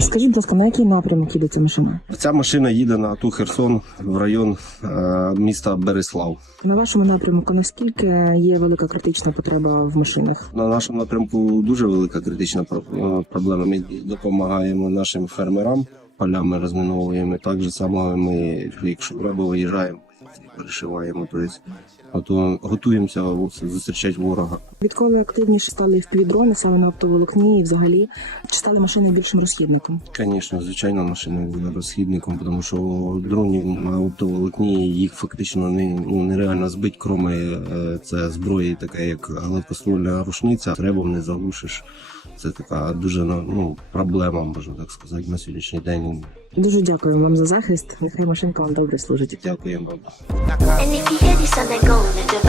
Скажіть, будь ласка, на який напрямок їде ця машина? Ця машина їде на ту Херсон в район е, міста Береслав. На вашому напрямку наскільки є велика критична потреба в машинах? На нашому напрямку дуже велика критична про- е, проблема. Ми допомагаємо нашим фермерам, полями розміновуємо. Так же само ми, якщо треба, виїжджаємо, перешиваємо. Тобто готу- готуємося зустрічати ворога. Відколи активніше стали впівдрони, саме на оптоволокні і взагалі чи стали машини більшим розхідником? Звісно, звичайно, машини були розхідником, тому що дронів на оптоволокні їх фактично не, ну, нереально збити, крім е, це зброї, така як гладкоствольна рушниця, ребом не заглушиш. Це така дуже ну, проблема, можна так сказати, на сьогоднішній день. Дуже дякую вам за захист. Нехай машинка вам добре служить. Дякуємо вам. And if you hear this, I'm not going to